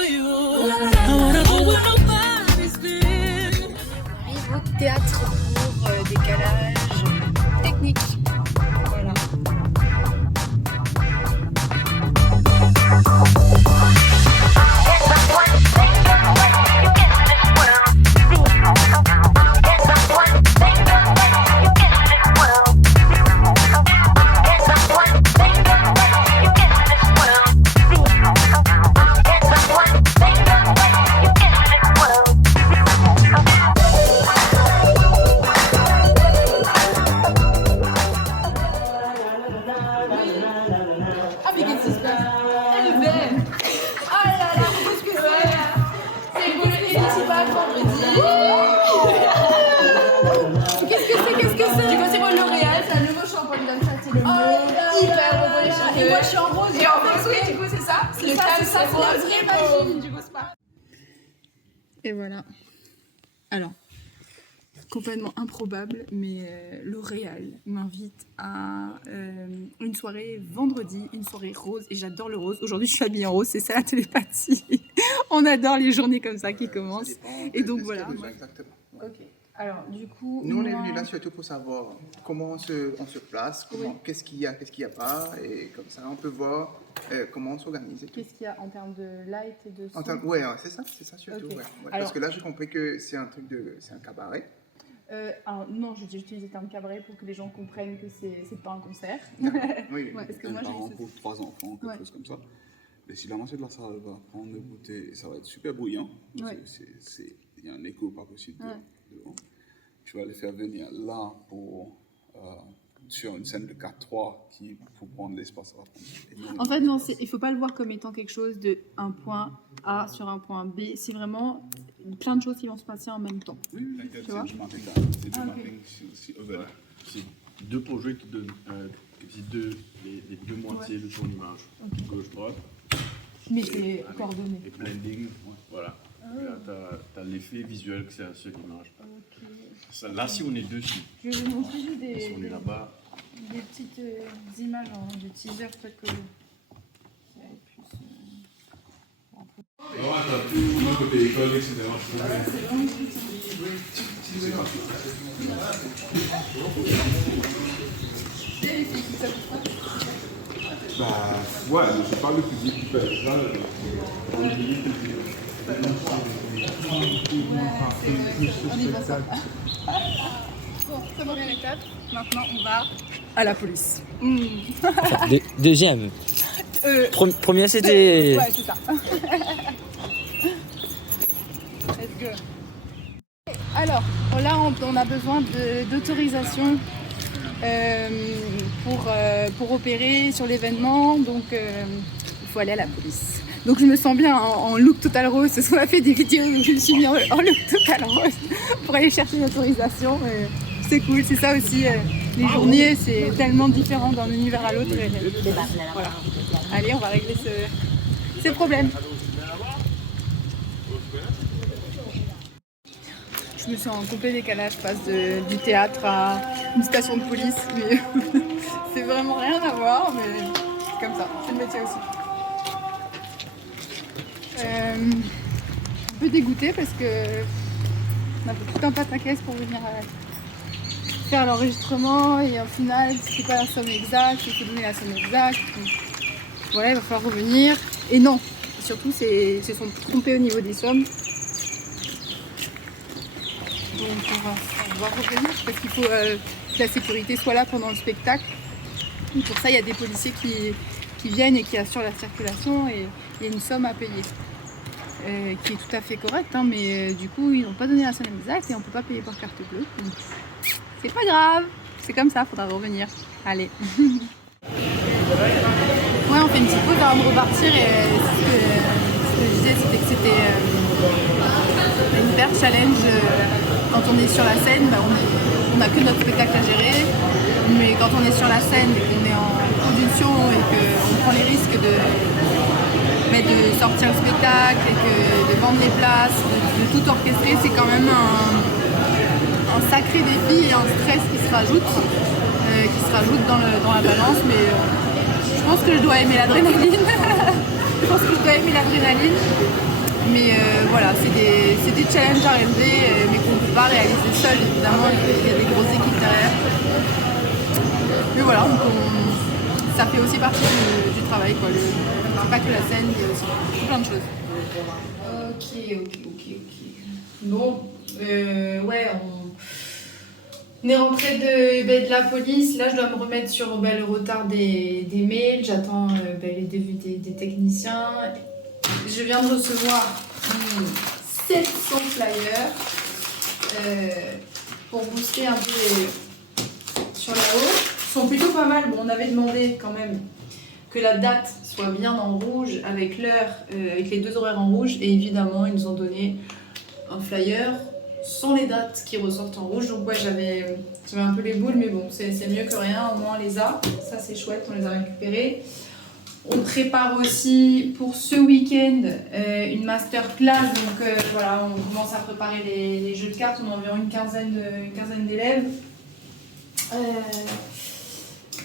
Arrive au théâtre pour décalage technique. Voilà. Ah mais qu'est-ce qui se passe? Elle est belle. Ah là là, qu'est-ce que c'est? C'est le festival vendredi. Qu'est-ce que c'est? Qu'est-ce que c'est? Du coup c'est pour L'Oréal, c'est un nouveau shampoing comme ça, c'est le mieux. Hyper bon pour les cheveux. Et moi je suis en rose. Et en rose oui, du coup c'est ça. C'est ça, c'est la vraie magie. Du coup c'est pas. Et voilà. Alors, complètement improbable, mais L'Oréal m'invite à une soirée vendredi, une soirée rose, et j'adore le rose. Aujourd'hui, je suis habillée en rose, c'est ça la télépathie. On adore les journées comme ça qui commencent. Et donc voilà. Exactement. Ok. Alors, du coup, Nous, on est venus là surtout pour savoir comment on se place, comment, Oui. qu'est-ce qu'il y a pas, et comme ça, on peut voir comment on s'organise. et tout. qu'est-ce qu'il y a en termes de light et de son? Ouais, c'est ça surtout. Ok. Ouais. Alors- Parce que là, j'ai compris que c'est un cabaret. Alors non, j'utilise le terme cabaret pour que les gens comprennent que c'est pas un concert. Oui, Ouais, parce que Un moi, j'ai parent eu ce- pour 3 enfants, quelque Ouais. chose comme ça. Et si la moitié de la salle va prendre le goûter, ça va être super bruyant. Parce Ouais. que il y a un écho pas possible Ouais. devant. Tu vas les faire venir là sur une scène de 4-3 qui, pour prendre l'espace, ça va prendre énormément En fait, non, d'espace. il faut pas le voir comme étant quelque chose de un point A sur un point B. C'est vraiment plein de choses qui vont se passer en même temps. Oui, oui, Tu c'est vois du mapping, c'est du Ah, ok. mapping si ouvert. C'est deux projets qui donnent les deux moitiés de ton image. Gauche-droite Mais c'est coordonné. et blending. Voilà. Et là, tu as l'effet visuel que c'est la seule image. Ça, là, si on est dessus, Je vais vous montrer juste si on est là-bas, des petites images de teaser, peut-être que. ça va être plus, Bah, ouais, mais c'est pas le public qui fait ça. On y va ça. Bon, première étape, maintenant on va à la police. Deuxième. Premier, c'était. Ouais, c'est ça. Let's go. Alors, là, on a besoin d'autorisation pour opérer sur l'événement, donc il faut aller à la police. Donc je me sens bien en look total rose, parce qu'on a fait des vidéos où je me suis mis en look total rose pour aller chercher l'autorisation. C'est cool, c'est ça aussi, les journées, c'est tellement différent d'un univers à l'autre. Voilà. Allez, on va régler ces problèmes. Je me sens en complet décalage, je passe du théâtre à une station de police, mais c'est vraiment rien à voir, mais c'est comme ça, c'est le métier aussi. Un peu dégoûtée parce que on a fait tout un pataquès pour venir faire l'enregistrement et au final c'était pas la somme exacte, il faut donner la somme exacte. Donc, voilà, il va falloir revenir. Et non, surtout ils se sont trompés au niveau des sommes. Donc on va revenir parce qu'il faut que la sécurité soit là pendant le spectacle. Et pour ça, il y a des policiers qui viennent et qui assurent la circulation et il y a une somme à payer. Qui est tout à fait correcte, hein, mais du coup, ils n'ont pas donné la somme exacte et on ne peut pas payer par carte bleue. Donc, c'est pas grave, c'est comme ça, il faudra revenir. Allez. Ouais, on fait une petite pause avant de repartir et ce que je disais, c'était que c'était un hyper challenge. Quand on est sur la scène, bah, on n'a que notre spectacle à gérer, mais quand on est sur la scène et qu'on est en production et qu'on prend les risques de sortir le spectacle et de vendre les places, de tout orchestrer, c'est quand même un sacré défi et un stress qui se rajoute dans la balance, mais je pense que je dois aimer l'adrénaline. Je pense que je dois aimer l'adrénaline. Mais voilà, c'est des challenges à relever, mais qu'on ne peut pas réaliser seul, évidemment, il y a des grosses équipes derrière. Mais voilà, donc ça fait aussi partie du travail, quoi. Pas que la scène, il y a aussi plein de choses. Ok. Bon, ouais, on est rentré de la police. Là, je dois me remettre sur le retard des mails. J'attends les devis des techniciens. Je viens de recevoir 700 flyers pour booster un peu sur la hausse. Ils sont plutôt pas mal. Bon, on avait demandé quand même que la date soit bien en rouge avec l'heure, avec les 2 horaires en rouge. Et évidemment, ils nous ont donné un flyer sans les dates qui ressortent en rouge. Donc ouais, j'avais un peu les boules, mais bon, c'est mieux que rien. Au moins, on les a. Ça, c'est chouette, on les a récupérés. On prépare aussi pour ce week-end une masterclass. Donc voilà, on commence à préparer les jeux de cartes. On a environ une quinzaine d'élèves.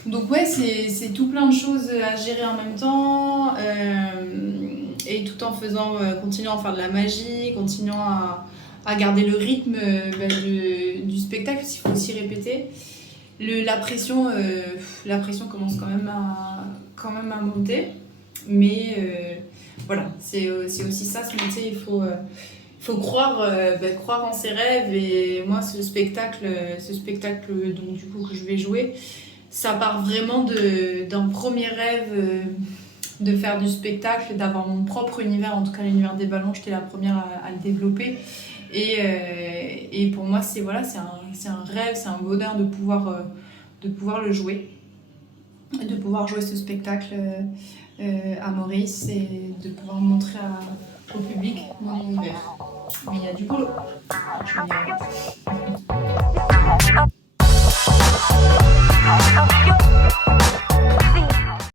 Donc ouais, c'est tout plein de choses à gérer en même temps. Et tout en continuant à faire de la magie, continuant à garder le rythme du spectacle, parce qu'il faut aussi répéter. La pression commence quand même à monter, mais voilà, c'est aussi ça, ce métier, il faut croire en ses rêves. Et moi, ce spectacle donc, du coup, que je vais jouer, ça part vraiment d'un premier rêve de faire du spectacle, d'avoir mon propre univers, en tout cas l'univers des ballons, j'étais la première à le développer. Et pour moi, c'est un rêve, c'est un bonheur de pouvoir le jouer, de pouvoir jouer ce spectacle à Maurice et de pouvoir montrer au public mon univers. Mais il y a du boulot. Je vais y arriver.